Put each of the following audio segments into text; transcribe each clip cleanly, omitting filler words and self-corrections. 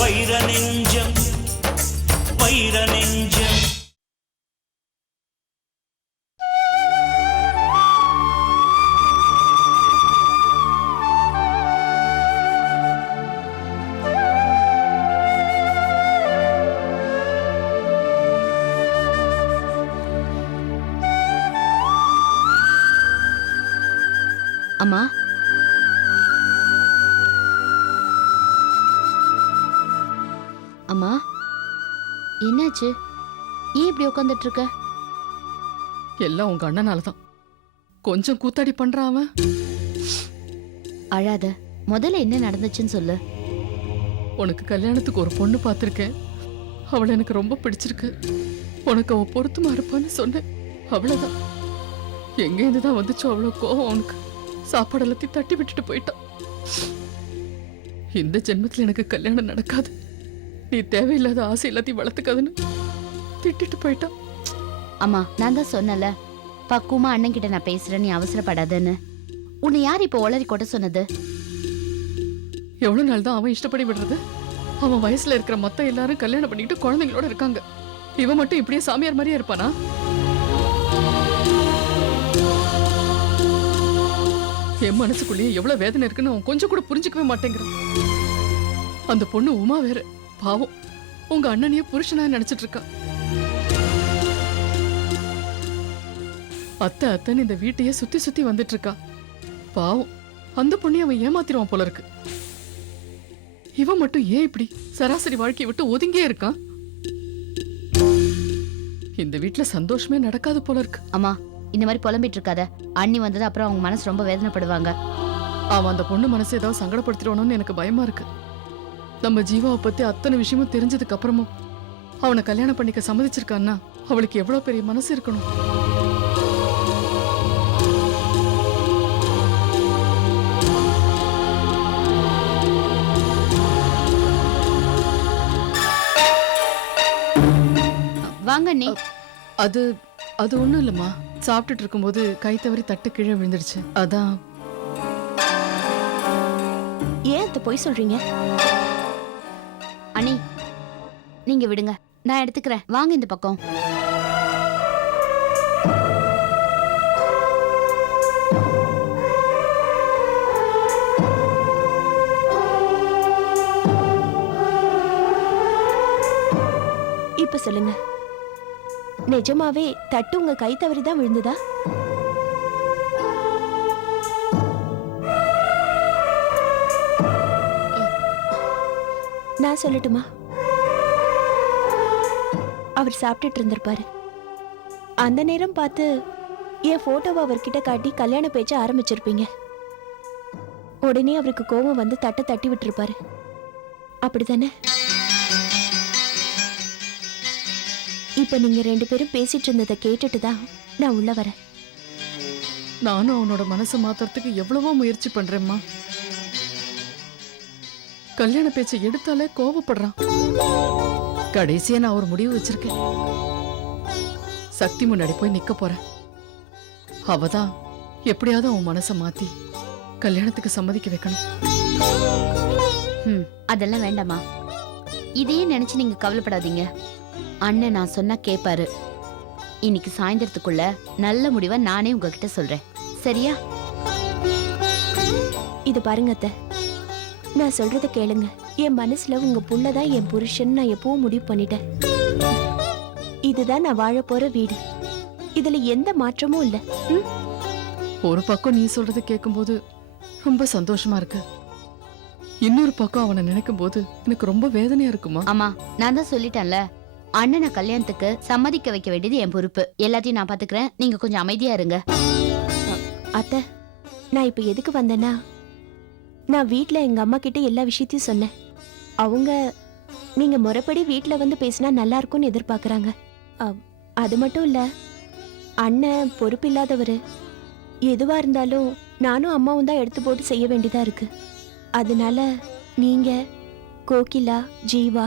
வைர நெஞ்சம் வைர நெஞ்சம். அம்மா, அம்மா, என்னாச்சு? ஏன் இப்படி உட்காந்துட்டு இருக்க? எல்லாம் உங்க அண்ணனாலதான். கொஞ்சம் கூத்தாடி பண்றான் அவன். அழாத, முதல்ல என்ன நடந்துச்சுன்னு சொல்லு. உனக்கு கல்யாணத்துக்கு ஒரு பொண்ணு பார்த்திருக்கேன். அவளை எனக்கு ரொம்ப பிடிச்சிருக்கு. உனக்கு அவ பொருத்தமா இருப்பான்னு சொன்னேன். அவ்வளவுதான். எங்க இருந்துதான் வந்துச்சோ அவ்வளவு கோவம் அவனுக்கு. சாப்பாடு எல்லாத்தையும் தட்டி விட்டுட்டு போயிட்டான். இந்த ஜென்மத்துல எனக்கு கல்யாணம் நடக்காது, நீ தேவையில்லாத ஆசை எல்லாத்தையும் வளர்த்துக்காதுன்னு திட்டிட்டு போயிட்டான். அம்மா, நான் தான் சொன்னல, பக்குவமா அண்ணன் கிட்ட நான் பேசுறேன், நீ அவசரப்படாதன்னு. உன்னை யார் இப்ப ஒளறி கொட்ட சொன்னது? எவ்வளவு நாள் தான் அவன் இஷ்டப்படி விடுறது? அவன் வயசுல இருக்கிற மத்த எல்லாரும் கல்யாணம் பண்ணிட்டு குழந்தைங்களோட இருக்காங்க. இவன் மட்டும் இப்படியே சாமியார் மாதிரியே இருப்பானா? என் மனசுக்குள்ளேயே எவ்வளவு வேதனை இருக்குன்னு அவன் கொஞ்சம் கூட புரிஞ்சுக்கவே மாட்டேங்கிறான். அந்த பொண்ணு உமா வேற பாவம், உங்க அண்ணனையே புருஷனா நினைச்சிட்டு இருக்கா. அத்தை அத்தன்னு இந்த வீட்டையே சுத்தி சுத்தி வந்துட்டு இருக்கா. பாவம், அந்த பொண்ணையும் அவன் ஏமாத்திடுவான் போல இருக்கு. இவன் மட்டும் ஏன் இப்படி சராசரி வாழ்க்கையை விட்டு ஒதுங்கியே இருக்கான்? இந்த வீட்டுல சந்தோஷமே நடக்காது போல இருக்கு. அம்மா, இந்த மாதிரி புலம்பிட்டு இருக்காத. அண்ணி வந்தது அப்புறம் அவங்க மனசு ரொம்ப வேதனைப்படுவாங்க. அவன் அந்த பொண்ணு மனசை ஏதாவது சங்கடப்படுத்திடுவானோன்னு எனக்கு பயமா இருக்கு. நம்ம ஜீவாவை பத்தி அத்தனை விஷயமும் தெரிஞ்சதுக்கு அப்புறமும் அவனை கல்யாணம் பண்ணிக்க சம்மதிச்சிருக்கான்னா அவளுக்கு எவ்வளவு பெரிய மனசு இருக்கணும். வாங்க அண்ணி. அது அது ஒண்ணும் இல்லம்மா. சாப்பிட்டுட்டு இருக்கும்போது கை தவறி தட்டு கீழே விழுந்துடுச்சு, அதான். ஏன் அத்தை போய் சொல்றீங்க? அண்ணி, நீங்க விடுங்க, நான் எடுத்துக்கிறேன். வாங்க இந்த பக்கம். இப்ப சொல்லுங்க, நிஜமாவே தட்டு உங்க கை தவறிதான் விழுந்ததா? நான் சொல்லட்டுமா? அவர் சாப்பிட்டுட்டு இருந்திருப்பாரு. அந்த நேரம் பார்த்து என் போட்டோவை அவர்கிட்ட காட்டி கல்யாண பேச்ச ஆரம்பிச்சிருப்பீங்க. உடனே அவருக்கு கோபம் வந்து தட்டை தட்டி விட்டுருப்பாரு. அப்படித்தானே? இப்ப நீங்க ரெண்டு பேரும் பேசிட்டு இருந்ததை கேட்டுட்டு தான் நான் உள்ள வரேன். நானும் அவனோட மனசை மாத்துறதுக்கு எவ்வளவோ முயற்சி பண்றேம்மா. கல்யாண பேச்சை எடுத்தாலே கோபப்படுறான். கடைசியா நான் ஒரு முடிவு வச்சிருக்கேன். சக்தி முன்னாடி போய் நிக்க போறேன். அவதான் எப்படியாவது அவன் மனசை மாத்தி கல்யாணத்துக்கு சம்மதிக்க வைக்கணும். அதெல்லாம் வேண்டாமா, இதையே நினைச்சு நீங்க கவலைப்படாதீங்க. அண்ணன் நான் சொன்னா கேப்பாரு. இன்னைக்கு சாயந்தரத்துக்குள்ள நல்ல முடிவை நானே உங்ககிட்ட சொல்றேன், சரியா? இது பாருங்க அத்தை, நான் சொல்றத கேளுங்க. என் மனசுல உங்க புள்ளதான் என் புருஷன் நான் எப்பவும் முடிவு பண்ணிட்டேன். இதுதான் நான் வாழ போற வீடு. இதுல எந்த மாற்றமும் இல்ல. ஒரு பக்கம் நீ சொல்றதை கேட்கும்போது ரொம்ப சந்தோஷமா இருக்கு. இன்னொரு பக்கம் அவனை நினைக்கும் போது எனக்கு ரொம்ப வேதனையா இருக்குமா. ஆமா, நான் தான் சொல்லிட்டேன்ல, அண்ணனை கல்யாணத்துக்கு சம்மதிக்க வைக்க வேண்டியது என் பொறுப்பு. எல்லாத்தையும் நான் பாத்துக்கிறேன், நீங்க கொஞ்சம் அமைதியா இருங்க. அத்தை, நான் இப்ப எதுக்கு வந்தேன்னா, நான் வீட்ல எங்க அம்மா கிட்ட எல்லா விஷயத்தையும் சொன்னேன். அவங்க நீங்க முறைப்படி வீட்ல வந்து பேசினா நல்லா இருக்கும்னு எதிர்பார்க்கறாங்க. அது மட்டும் இல்ல, அண்ணன் பொறுப்பில்லாதவரு. எதுவா இருந்தாலும் நானும் அம்மாவும் தான் எடுத்து போட்டு செய்ய வேண்டியதா இருக்கு. அதனால நீங்க, கோகிலா, ஜீவா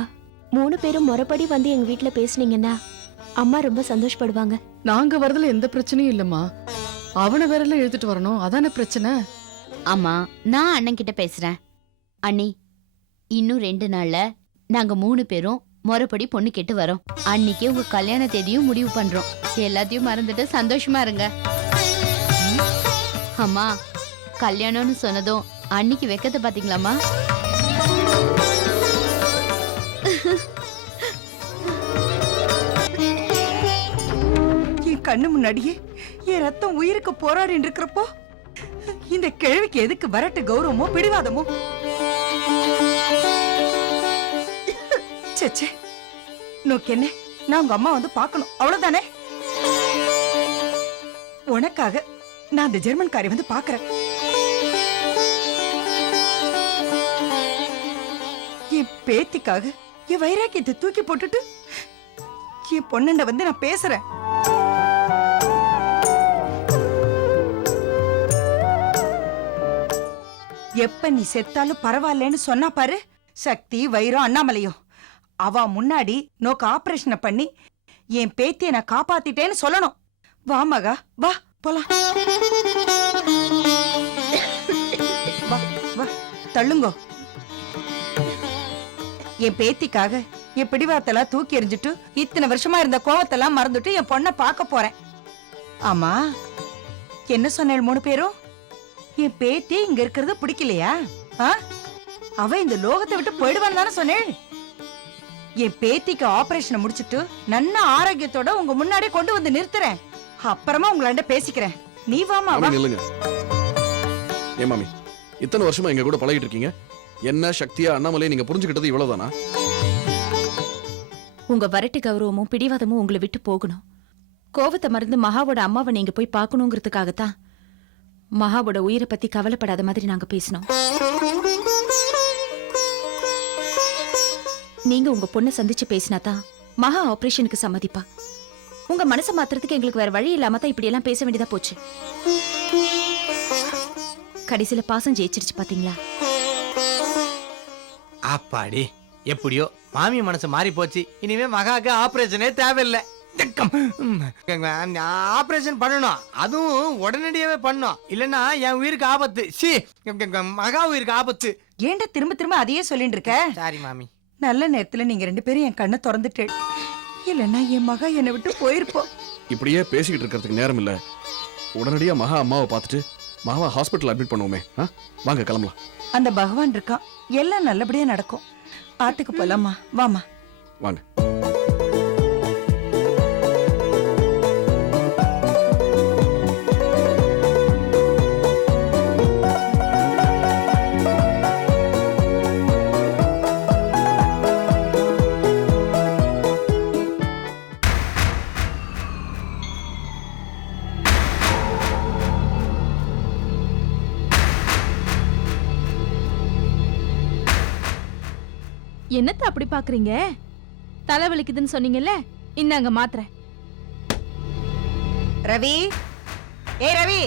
3 பேரும் முறைப்படி வந்து எங்க வீட்ல பேசுனீங்கன்னா அம்மா ரொம்ப சந்தோஷப்படுவாங்க. நாங்க வரதுல எந்த பிரச்சனையும் இல்லம்மா. அவனை வேறெல்லாம் எழுதிட்டு வரணும், அதானே பிரச்சனை. ஆமா, நான் அண்ணன் கிட்ட பேசுறேன். அண்ணி, இன்னும் 2 நாள்ல நாங்க 3 பேரும் முறைப்படி பொண்ணு கேட்டு வரோம். அன்னைக்கே உங்க கல்யாண தேதியும் முடிவு பண்றோம். எல்லாத்தையும் மறந்துட்டு சந்தோஷமா இருங்க. அம்மா, கல்யாணம்னு சொன்னதும் அன்னைக்கு வெக்கத்தை பாத்தீங்களாமா? என் கண்ணு முன்னாடியே என் ரத்தம் உயிருக்கு போராடின்னு இருக்கிறப்போ இந்த கிழவிக்கு எதுக்கு வரட்டு கௌரவமோ பிடிவாதமோ? சே, நோக்கென்ன, நான் உங்க அம்மா வந்து பார்க்கணும், அவ்வளவுதானே? உனக்காக நான் அந்த ஜெர்மன்காரி வந்து பார்க்கறேன். என் பேத்திக்காக என் வைராக்கியத்தை தூக்கி போட்டுட்டு என் பொண்ணண்ட வந்து நான் பேசுறேன். எப்ப நீ செத்தாலும் பரவாயில்லன்னு சொன்னா பாரு, சக்தி, வைரம், அண்ணாமலையும் அவ முன்னாடி நோக்கு ஆபரேஷனை பண்ணி என் பேத்திய நான் காப்பாத்திட்டேன்னு சொல்லணும். வா மகா, வா போலாம். வா வா, தள்ளுங்கோ. என் பேத்திக்காக என் பிடிவாத்தெல்லாம் தூக்கி எறிஞ்சிட்டு இத்தனை வருஷமா இருந்த கோவத்தெல்லாம் மறந்துட்டு என் பொண்ணை பார்க்க போறேன். ஆமா, என்ன சொன்னேள் 3 பேரும்? என் பேத்தி இங்க இருக்கிறது பிடிக்கலையா? அவ இந்த லோகத்தை விட்டு போயிடுவான்னு தானே சொன்னேள். என் பேத்திக்கு ஆபரேஷனை முடிச்சிட்டு நல்ல ஆரோக்கியத்தோட உங்க முன்னாடி கொண்டு வந்து நிறுத்துறேன். அப்புறமா உங்களாண்ட பேசிக்கிறேன். நீ வாமா. இல்லங்க ஏ மாமி, இத்தனை வருஷமா எங்க கூட பழகிட்டு இருக்கீங்க. என்ன சக்தியா அண்ணாமலை நீங்க புரிஞ்சுக்கிட்டது இவ்வளவுதானா? உங்க வரட்டு கௌரவமும் பிடிவாதமும் உங்களை விட்டு போகணும். கோவத்தை மறந்து மகாவோட அம்மாவை நீங்க போய் பார்க்கணுங்கிறதுக்காகத்தான் மகாவோட உயிரை பத்தி கவலைப்படாத மாதிரி நாங்க பேசினோம். நீங்க உங்க பொண்ணை சந்திச்சு பேசினாதான் மகா ஆபரேஷனுக்கு சம்மதிப்பா. உங்க மனசை மாத்துறதுக்கு எங்களுக்கு வேற வழி இல்லாம தான் இப்படி எல்லாம் பேச வேண்டியதா போச்சு. கடைசியில பாசம் ஜெயிச்சிருச்சு பாத்தீங்களா? அப்பாடி, எப்படியோ மாமி மனசு மாறி போச்சு. இனிமே மகாக்கு ஆபரேஷனே தேவையில்லை. ஆபரேஷன் பண்ணணும், அதுவும் உடனடியாவே பண்ணணும். இல்லன்னா என் உயிருக்கு ஆபத்து. மகா உயிருக்கு ஆபத்து. ஏன்டா திரும்ப திரும்ப அதையே சொல்லிட்டு இருக்க? சாரி மாமி. நல்ல நேரத்துல நீங்க 2 பேரும் என் கண்ணை திறந்துட்டு, இல்லன்னா என் மகா என்னை விட்டு போயிருப்போம். இப்படியே பேசிக்கிட்டு இருக்கிறதுக்கு நேரம் இல்ல. உடனடியா மகா அம்மாவை பார்த்துட்டு மகாவை ஹாஸ்பிட்டல் அட்மிட் பண்ணுவோமே. வாங்க கிளம்பலாம். அந்த பகவான் இருக்கான், எல்லாம் நல்லபடியா நடக்கும். ஆத்துக்கு போலாமா? வாமா வாங்க. என்னத்த அப்படி பாக்குறீங்க? தலைவலிக்குதுன்னு சொன்னீங்கல்ல, இந்தாங்க மாத்திரை. ரவி, ஏ ரவி.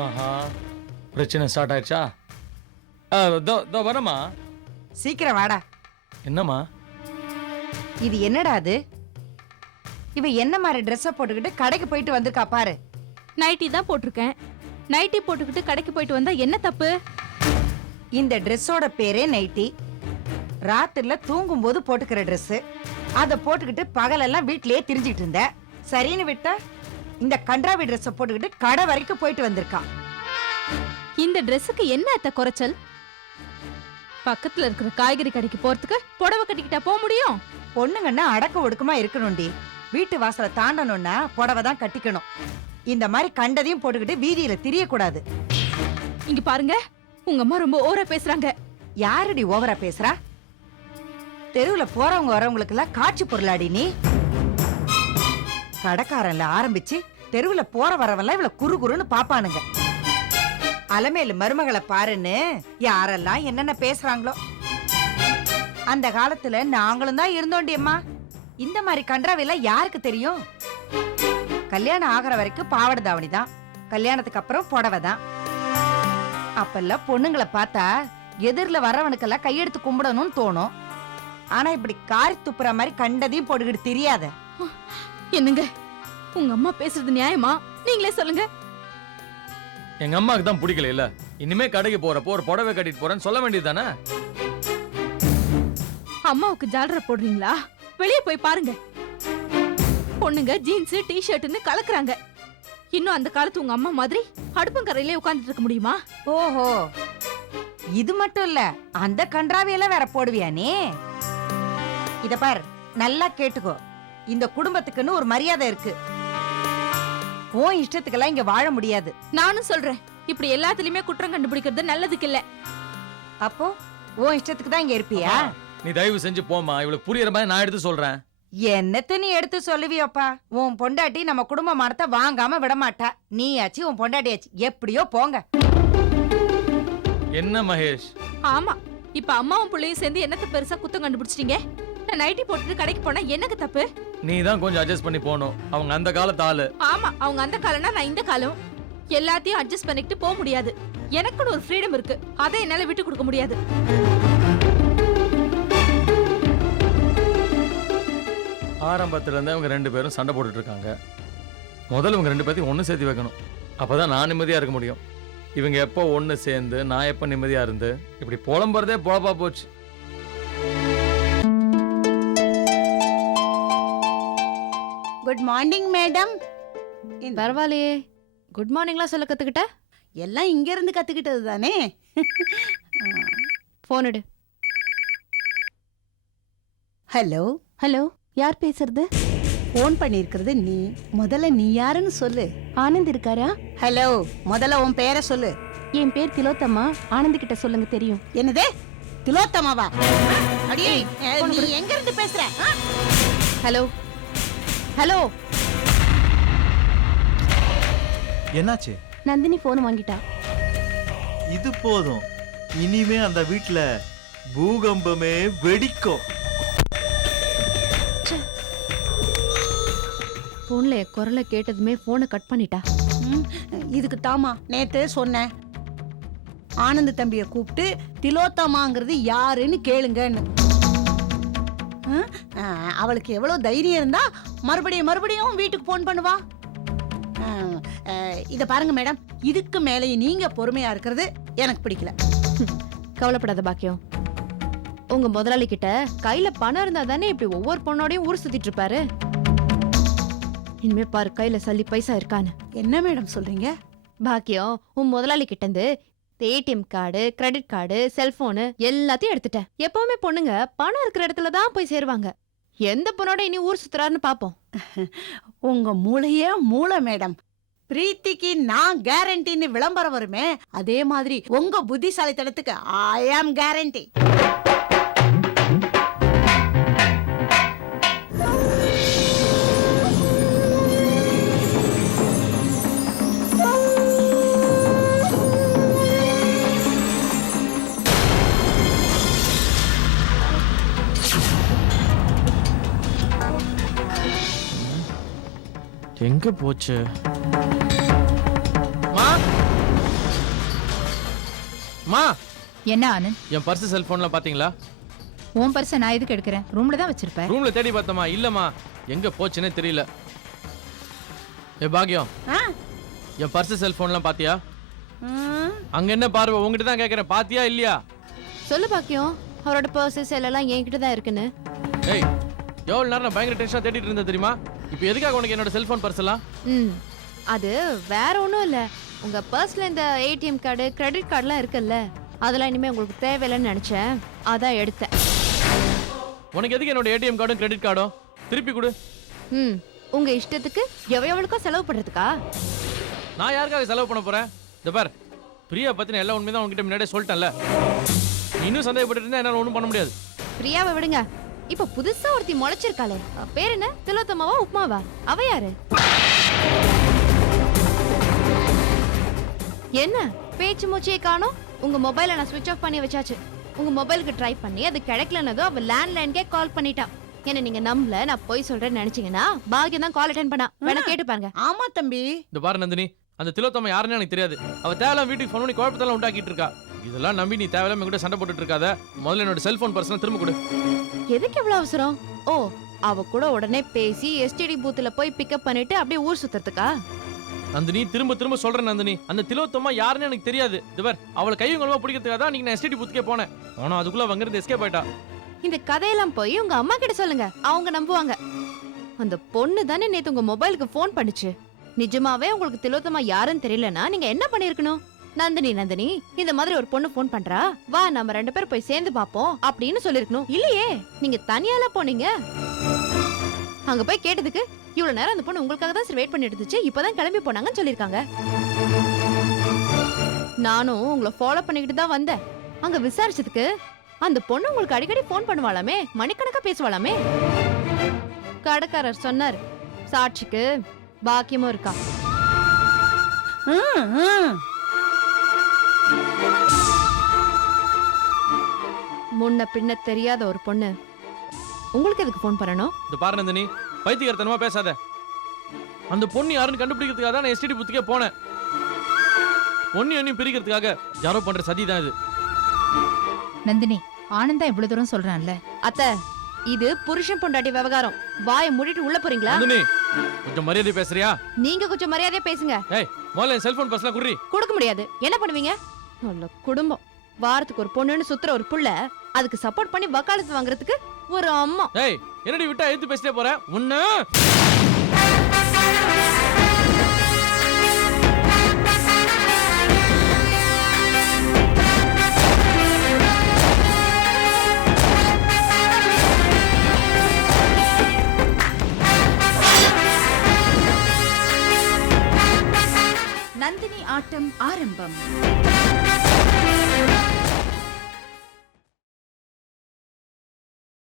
ஆஹா, பிரச்சனை ஸ்டார்ட் ஆயிடுச்சா? தோ வரமா. சீக்கிரம் வாடா. என்னம்மா இது? என்னடா அது? இவ என்ன மாதிரி ட்ரெஸ்ஸ போட்டுக்கிட்டு கடைக்கு போயிட்டு வந்திருக்கா பாரு. நைட்டி தான் போட்டிருக்கேன். நைட்டி போட்டுக்கிட்டு கடைக்கு போயிட்டு வந்தா என்ன தப்பு? இந்த ட்ரெஸ்ஸோட பேரே நைட்டி. ராத்திரில தூங்கும் போது போட்டுக்கிற ட்ரெஸ். அத போட்டுக்கிட்டு பகலெல்லாம் வீட்லயே திரிஞ்சிட்டு இருந்த. சரின்னு விட்டா இந்த கன்றாவி ட்ரெஸ்ஸ போட்டுக்கிட்டு கடை வரைக்கும் போயிட்டு வந்திருக்கா. இந்த ட்ரெஸ்ஸுக்கு என்ன அத்த குறைச்சல்? பக்கத்துல இருக்கிற காய்கறி கடைக்கு போறதுக்கு புடவை கட்டிக்கிட்டா போக முடியும்? பொண்ணுங்கன்னா அடக்க ஒடுக்கமா இருக்கணும்டி. வீட்டு வாசலை தாண்டணும்னா புடவை தான் கட்டிக்கணும். இந்த மாதிரி கண்டதையும் போட்டுக்கிட்டு வீதியில திரியக்கூடாது. இங்க பாருங்க, உங்க அம்மா ரொம்ப ஓவரா பேசுறாங்க. யாரடி ஓவரா பேசுறா? தெருவுல போறவங்க வரவங்களுக்கு எல்லாம் காட்சி பொருளாடி நீ. கடைக்காரன்ல ஆரம்பிச்சு தெருவுல போற வரவெல்லாம் இவ்வளவு குறு குறுன்னு பாப்பானுங்க. அலமேலு மருமகளை பாருன்னு யாரெல்லாம் என்னென்ன பேசுறாங்களோ. அந்த காலத்துல நாங்களும் தான் இருந்தோண்டியம்மா. இந்த மாதிரி கன்றாவெல்லாம் யாருக்கு தெரியும்? கல்யாணம் ஆகிற வரைக்கும் பாவாடை தாவணி தான், கல்யாணத்துக்கு அப்புறம் புடவை தான். அப்பெல்லாம் பொண்ணுங்களை பார்த்தா எதிரில வரவனுக்கெல்லாம் கையெடுத்து கும்பிடணும்னு தோணும். ஆனா இப்படி காரி துப்புற மாதிரி கண்டதையும் போட்டுக்கிட்டு தெரியாத. என்னங்க, உங்க அம்மா பேசுறது நியாயமா? நீங்களே சொல்லுங்க. எங்க அம்மாக்கு தான் பிடிக்கல இல்ல. இனிமே கடைக்கு போறப்போ ஒரு புடவை கட்டிட்டு போறேன்னு சொல்ல வேண்டியதுதானே? அம்மாவுக்கு ஜாலரை போடுறீங்களா? வெளியே போய் பாருங்க. பொண்ணுங்க ஜீன்ஸ் டி-ஷர்ட்னு கலக்குறாங்க. இன்னும் அந்த காலத்து உங்க அம்மா மாதிரி அடுப்பங்கரையிலே உட்கார்ந்துட்டு இருக்க முடியுமா? ஓஹோ, இது மட்டும் இல்ல, அந்த கன்றாவியெல்லாம் வேற போடுவியா நீ? இத பார், நல்லா கேட்டுக்கோ. இந்த குடும்பத்துக்குன்னு ஒரு மரியாதை இருக்கு. உன் இஷ்டத்துக்கெல்லாம் இங்க வாழ முடியாது. நானும் சொல்றேன், இப்படி எல்லாத்துலயுமே குற்றம் கண்டுபிடிக்கிறது நல்லதுக்கு இல்ல. அப்போ உன் இஷ்டத்துக்கு தான் இங்க இருப்பியா? நீ தயவு செஞ்சு போமா. இவளுக்கு புரியுற மாதிரி நான் எடுத்து சொல்றேன். என்னத்த நீ எடுத்து சொல்லுவியப்பா? உன் பொண்டாட்டி நம்ம குடும்ப மரத்தை வாங்காம விட மாட்டா. நீயாச்சு உன் பொண்டாட்டியாச்சு, எப்படியோ போங்க. என்ன மகேஷ்? ஆமா, இப்ப அம்மாவும் பிள்ளையும் சேர்ந்து என்னத்த பெருசா குத்தம் கண்டுபிடிச்சிட்டீங்க? நான் நைட்டி போட்டுட்டு கடைக்கு போனா எனக்கு தப்பு? நீ தான் கொஞ்சம் அட்ஜஸ்ட் பண்ணி போகணும். அவங்க அந்த காலத்து ஆளு. ஆமா, அவங்க அந்த காலம்னா நான் இந்த காலம். எல்லாத்தையும் அட்ஜஸ்ட் பண்ணிட்டு போக முடியாது. எனக்குன்னு ஒரு ஃப்ரீடம் இருக்கு, அதை என்னால விட்டு கொடுக்க முடியாது. ஆரம்பத்துல இருந்தே அவங்க 2 பேரும் சண்டை போட்டுட்டு இருக்காங்க. முதல்ல இவங்க 2 பேத்தையும் ஒண்ணு சேர்த்து வைக்கணும். அப்பதான் நான் நிம்மதியா இருக்க முடியும். இவங்க எப்போ ஒண்ணு சேர்ந்து நான் எப்ப நிம்மதியா இருந்து இப்படி புலம்புறதே பொழப்பா போச்சு. Good morning madam. பரவாயில்லையே, குட் மார்னிங்லாம் சொல்ல கத்துக்கிட்ட? எல்லாம் இங்க இருந்து கத்துக்கிட்டது தானே. போன் எடு. ஹலோ ஹலோ, யார் பேசுறது? போன் பண்ணிருக்கிறது நீ. முதல்ல நீ யாருன்னு சொல்லு. ஆனந்த் இருக்காரா? ஹலோ, முதல்ல உன் பேரை சொல்லு. என் பேர் திலோத்தம்மா. ஆனந்த் கிட்ட சொல்லுங்க, தெரியும். என்னது, திலோத்தமாவா? அடியே, நீ எங்க இருந்து பேசுற? Hello hello. என்னாச்சு? நந்தினி போன் வாங்கிட்டா. இது போதும், இனிமே அந்த வீட்ல பூகம்பமே வெடிக்கும். போன்ல குரலை கேட்டதுமே போனை கட் பண்ணிட்டா. இதுக்கு தாமா நேத்து சொன்னேன், ஆனந்த் தம்பிய கூப்பிட்டு திலோத்தமாங்கிறது யாருன்னு கேளுங்கன்னு. அவளுக்கு எவ்வளவு தைரியம் இருந்தா மறுபடியும் வீட்டுக்கு போன் பண்ணுவா. இத பாருங்க மேடம், இதுக்கு மேலே நீங்க பொறுமையா இருக்கிறது எனக்கு பிடிக்கல. கவலைப்படாத பாக்கியம். உங்க முதலாளி கிட்ட கையில பணம் இருந்தா தானே இப்படி ஒவ்வொரு பொண்ணோடையும் ஊர் சுத்திட்டு இருப்பாரு. இனிமே பாரு கையில சல்லி பைசா இருக்கான்னு. என்ன மேடம் சொல்றீங்க? பாக்கியம், உன் முதலாளி கிட்ட இருந்து ATM card, credit card, cellphone எல்லாத்தையும் எடுத்துட்டேன். எப்பவுமே பொண்ணுங்க பணம் இருக்கிற இடத்துல தான் போய் சேருவாங்க. எந்த பொண்ணோட இனி ஊர் சுத்துறாருன்னு பாப்போம். உங்க மூளையே மூளை மேடம். பிரீத்திக்கு நான் கேரண்டின்னு விளம்பரம் வருமே, அதே மாதிரி உங்க புத்திசாலித்தனத்துக்கு ஐ ஆம் கேரண்டி. எங்க போச்சு? என்ன ஆனந்த், என் பர்ஸ் செல்போன்ல பாத்தீங்களா? உன் பர்ஸ நான் எதுக்கு எடுக்கிறேன்? ரூம்ல தான் வச்சிருப்பேன். ரூம்ல தேடி பார்த்தமா, இல்லம்மா. எங்க போச்சுன்னே தெரியல. ஏ பாக்கியம், என் பர்ஸ் செல்போன்லாம் பாத்தியா? அங்க என்ன பார்வை? உங்ககிட்ட தான் கேக்குறேன், பாத்தியா இல்லையா? சொல்லு பாக்கியம், அவரோட பர்ஸ் செல்லாம் என்கிட்ட தான் இருக்குன்னு. ஏய், எவ்வளவு நேரம் பயங்கர டென்ஷனா தேடிட்டு இருந்த தெரியுமா? இப்போ எதுக்காக உனக்கு என்னோட செல்போன் பர்ஸ் எல்லாம்? அது வேற ஒண்ணும் இல்ல. உங்க பர்ஸ்ல இந்த ஏடிஎம் கார்டு, கிரெடிட் கார்டுலாம் இருக்குல்ல, அதெல்லாம் இனிமே உங்களுக்கு தேவையில்லைன்னு நினைச்சேன், அதான் எடுத்தேன். உனக்கு எதுக்கு என்னோட ஏடிஎம் கார்டும் கிரெடிட் கார்டும்? திருப்பி கொடு. உங்க இஷ்டத்துக்கு எவ்வளவுக்கோ செலவு பண்றதுக்கா? நான் யாருக்காக செலவு பண்ண போறேன்? இந்த பார், பிரியா பத்தின எல்லா உண்மைதான் உங்ககிட்ட முன்னாடியே சொல்லிட்டேன்ல. நீ இன்னும் சந்தேகப்பட்டு இருந்தா என்னால ஒண்ணும் பண்ண முடியாது. பிரியாவை விடுங்க. இப்ப புதுசா ஒருத்தி முளைச்சிருக்காளே, பேர் என்ன? திலோத்தமாவா உப்மாவா? அவ யாரு? என்ன பேச்சு மூச்சியை காணோம்? உங்க மொபைலை நான் ஸ்விட்ச் ஆஃப் பண்ணி வச்சாச்சு. உங்க மொபைலுக்கு ட்ரை பண்ணி அது கிடைக்கலனதோ அவ லேண்ட்லைன்கே கால் பண்ணிட்டா. என்ன நீங்க நம்பல, நான் போய் சொல்றேன்னு நினைச்சீங்கன்னா பாக்கியம் தான் கால் அட்டெண்ட் பண்ணா. வேணா கேட்டு பாருங்க. ஆமா தம்பி. இந்த பாரு நந்தினி, அந்த திலோத்தமா யாருன்னு எனக்கு தெரியாது. அவ தேவலாம் வீட்டுக்கு ஃபோன் பண்ணி குழப்பத்தெல்லாம் உண்டாக்கிட்டு இருக்கா. இதெல்லாம் நம்பி நீ தேவையில்லாம என்கிட்ட சண்டை போட்டுட்டு இருக்காத. முதல்ல என்னோட செல்போன் பர்சனல் திரும்ப கொடு. எதுக்கு இவ்வளவு அவசரம்? ஓ, அவ கூட உடனே பேசி எஸ்டிடி பூத்துல போய் பிக்கப் பண்ணிட்டு அப்படியே ஊர் சுத்துறதுக்கா? நந்தினி திரும்ப திரும்ப சொல்றேன் நந்தினி, அந்த திலோத்தமா யாருன்னு எனக்கு தெரியாது. இதுவர் அவளை கையங்கலமா பிடிக்கிறதுக்காக தான் நான் எஸ்டிடி புத்துக்கே போனேன். ஆனா அதுக்குள்ள அவங்க இருந்து எஸ்கேப் ஆயிட்டா. இந்த கதையெல்லாம் போய் உங்க அம்மா கிட்ட சொல்லுங்க, அவங்க நம்புவாங்க. அந்த பொண்ணு தானே நேத்து உங்க மொபைலுக்கு ஃபோன் பண்ணுச்சு. நிஜமாவே உங்களுக்கு திலோத்தமா யாருன்னு தெரியலனா நீங்க என்ன பண்ணிருக்கணும்? நந்தினி நந்தினி இந்த மாதிரி ஒரு பொண்ணு ஃபோன் பண்றா, வா நம்ம 2 பேரும் போய் சேர்ந்து பாப்போம் அப்படின்னு சொல்லிருக்கணும். இல்லையே, நீங்க தனியால போனீங்க. அங்க போய் கேட்டதுக்கு இவ்வளவு நேரம் அந்த பொண்ணு உங்களுக்காக தான் வெயிட் பண்ணிட்டு இருந்துச்சு, இப்பதான் கிளம்பி போனாங்கன்னு சொல்லிருக்காங்க. நானும் உங்களை ஃபாலோ பண்ணிக்கிட்டு தான் வந்தேன். அங்க விசாரிச்சதுக்கு அந்த பொண்ணு உங்களுக்கு அடிக்கடி ஃபோன் பண்ணுவாளாமே, மணிக்கணக்கா பேசுவாளாமே. கடைக்காரர் சொன்னார், சாட்சிக்கு பாக்கியமும் இருக்கா. முன்ன பின்ன தெரியாத ஒரு பொண்ணு உங்களுக்கு எதுக்கு ஃபோன் பண்ணணும்? இந்த பாரு நந்தினி, பைத்தியக்காரத்தனமா பேசாத. அந்த பொண்ணு யாருன்னு கண்டுபிடிக்கிறதுக்காக தான் நான் எஸ்டிடி புத்துக்கே போனேன். பொண்ணு பிரிக்கிறதுக்காக யாரோ பண்ற சதி தான் இது. நந்தினி, ஆனந்தா இவ்வளவு தூரம் சொல்றான்ல. அத்தை, இது புருஷன் பொண்டாட்டி விவகாரம். வாயை மூடிட்டு உள்ள போறீங்களா? நந்தினி கொஞ்சம் மரியாதை பேசுறியா? நீங்க கொஞ்சம் மரியாதையா பேசுங்க. ஏய், முதல்ல என் செல்போன் பஸ்லாம் குடுறி. கொடுக்க முடியாது. என்ன பண்ணுவீங்க? நல்ல குடும்பம். வாரத்துக்கு ஒரு பொண்ணுன்னு சுத்துற ஒரு புள்ள, அதுக்கு சப்போர்ட் பண்ணி வக்காலத்து வாங்குறதுக்கு ஒரு அம்மா. ஏய், என்னடி விட்டா எடுத்து பேசிட்டே போற? உன்ன நந்தினி ஆட்டம் ஆரம்பம்.